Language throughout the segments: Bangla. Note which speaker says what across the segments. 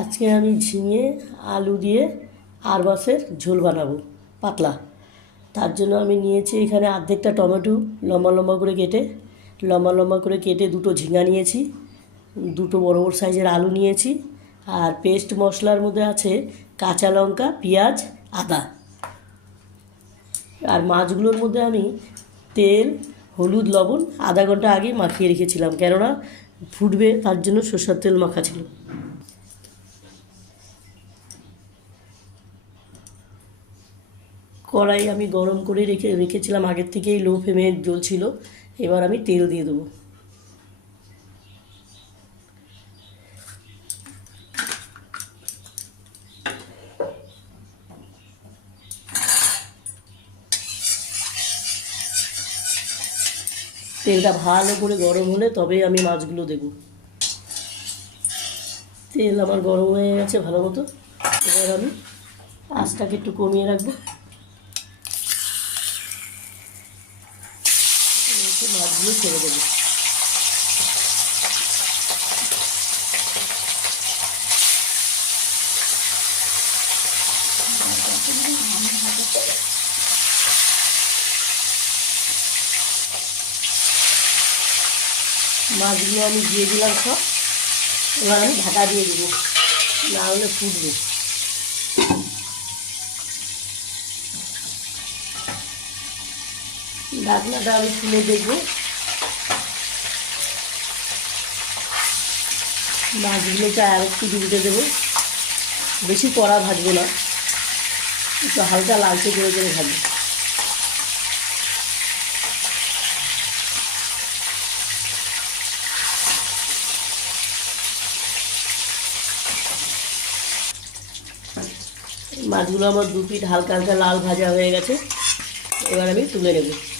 Speaker 1: আজকে আমি ঝিঙে, আলু দিয়ে আর আরবাসের ঝোল বানাবো, পাতলা। তার জন্য আমি নিয়েছি এখানে অর্ধেকটা টমেটো, লম্বা লম্বা করে কেটে, লম্বা লম্বা করে কেটে দুটো ঝিঙা নিয়েছি, দুটো বড় বড় সাইজের আলু নিয়েছি, আর পেস্ট মশলার মধ্যে আছে কাঁচা লঙ্কা, পেঁয়াজ, আদা। আর মাছগুলোর মধ্যে আমি তেল, হলুদ, লবণ, আধা ঘণ্টা আগে মাখিয়ে রেখেছিলাম, কেননা ফুটবে, তার জন্য সরষের তেল মাখা ছিল। কড়াই আমি গরম করে রেখে, রেখেছিলাম, আগের থেকেই লো ফ্লেমে জ্বলছিল। এবার আমি তেল দিয়ে দেবো। তেলটা ভালো করে গরম হলে তবেই আমি মাছগুলো দেবো। তেল আমার গরম হয়ে গেছে ভালো মতো। এবার আমি আঁচটাকে একটু কমিয়ে রাখব। মাছগুলো ছেড়ে দেবো। মাছগুলো আমি দিয়ে দিলাম সব। এবার আমি ঢাকা দিয়ে দেবো। না হলে ফুটবে। ঢাকনাটা আমি খুলে দেখব। মাছগুলোকে আর একটু ডুবতে দেবো। বেশি কড়া ভাজবো না। একটু হালকা লালচে করে করে ভাজবো। মাছগুলো আমার দু পিঠ হালকা হালকা লাল ভাজা হয়ে গেছে। এবার আমি তুলে নেব।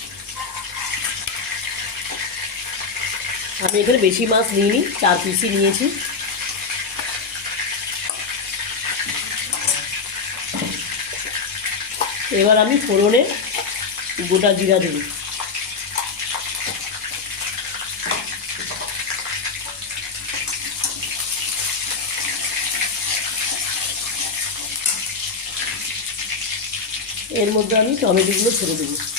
Speaker 1: আমি এখানে বেশি মাছ নিইনি, চার পিসই নিয়েছি। এবার আমি ফোড়নে গোটা জিরা দেবো। এর মধ্যে আমি টমেটোগুলো ছেড়ে দেবো।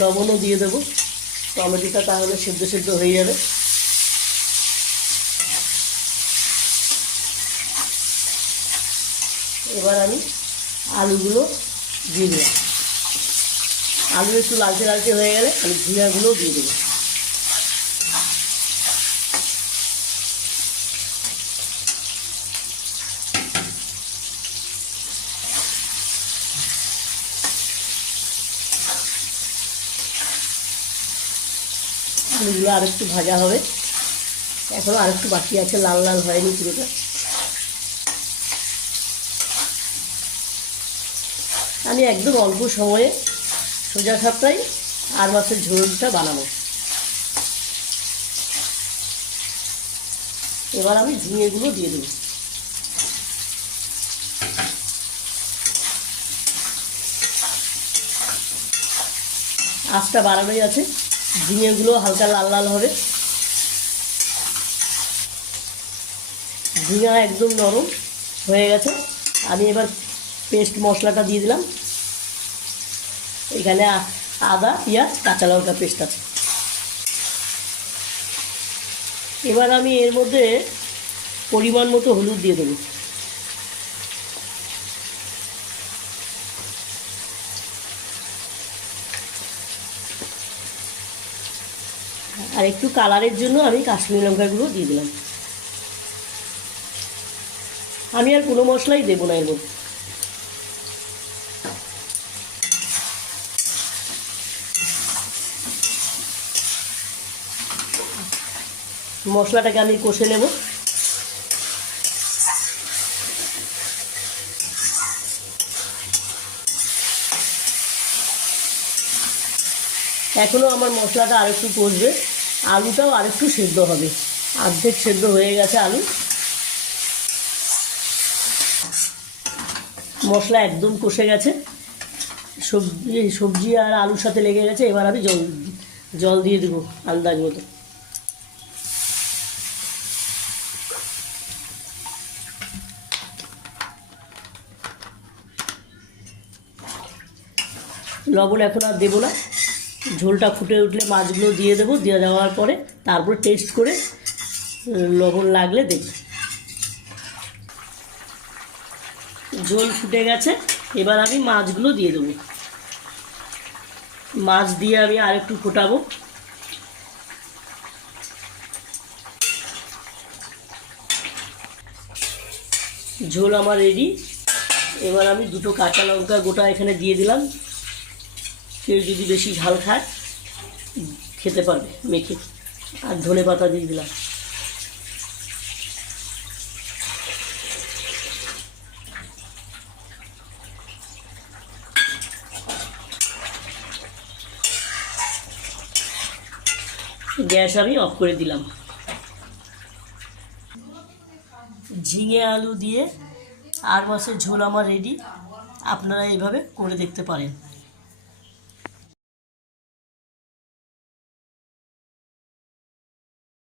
Speaker 1: লবণও দিয়ে দেবো। টমেটোটা তাহলে সেদ্ধ সেদ্ধ হয়ে যাবে। এবার আমি আলুগুলো দিয়ে দিলাম। আলু একটু লালচে লালচে হয়ে গেলে আমি ঝিঙাগুলোও দিয়ে দেবো। আলুগুলো আর একটু ভাজা হবে। এখনও আর একটু বাকি আছে, লাল লাল হয়নি পুরোটা। আমি একদম অল্প সময়ে সোজা সাপটাই আর মাছের ঝোলটা বানাবো। এবার আমি ঝিঙেগুলো দিয়ে দেবো। আঁচটা বাড়ানোই আছে। ঝিঙেগুলো হালকা লাল লাল হবে। ঝিঙা একদম নরম হয়ে গেছে। আমি এবার পেস্ট মশলাটা দিয়ে দিলাম। এখানে আদা, পেঁয়াজ, কাঁচা লঙ্কা পেস্ট আছে। এবার আমি এর মধ্যে পরিমাণ মতো হলুদ দিয়ে দেবো। আর একটু কালারের জন্য আমি কাশ্মীরি লঙ্কাগুলো দিয়ে দিলাম। আমি আর কোনো মশলাই দেবো না এর মধ্যে। মশলাটাকে আমি কষে নেব। এখনও আমার মশলাটা আরেকটু কষবে। আলুটাও আরেকটু সেদ্ধ হবে। অর্ধেক সেদ্ধ হয়ে গেছে আলু। মশলা একদম কষে গেছে। সবজি সবজি আর আলুর সাথে লেগে গেছে। এবার আমি জল জল দিয়ে দেবো আন্দাজ মতো। লবণ এখন আর দেবো না। ঝোলটা ফুটে উঠলে মাছগুলো দিয়ে দেবো, দিয়ে দেওয়ার পরে তারপরে টেস্ট করে লবণ লাগলে দেবো। ঝোল ফুটে গেছে, এবার আমি মাছগুলো দিয়ে দেবো। মাছ দিয়ে আমি আরেকটু ফোটাবো। ঝোল আমার রেডি এবার আমি দুটো কাঁচা লঙ্কা গোটা এখানে দিয়ে দিলাম। কেউ যদি বেশি ঝাল খায়, খেতে পারবে, মেখে। আর ধনে পাতা দিয়ে দিলাম। গ্যাস আমি অফ করে দিলাম। ঝিঙে আলু দিয়ে আর মাসের ঝোল আমার রেডি আপনারা এইভাবে করে দেখতে পারেন।